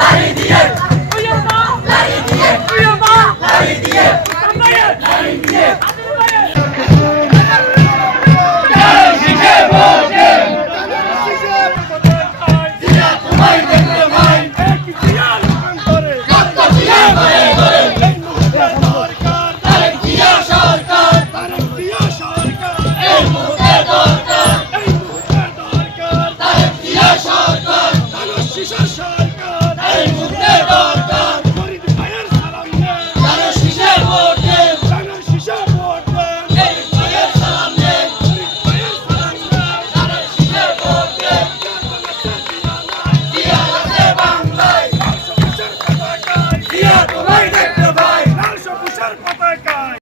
拉伊迪耶，乌约巴，拉伊迪耶，乌约巴，拉伊迪耶，甘巴耶，拉伊迪耶。My God.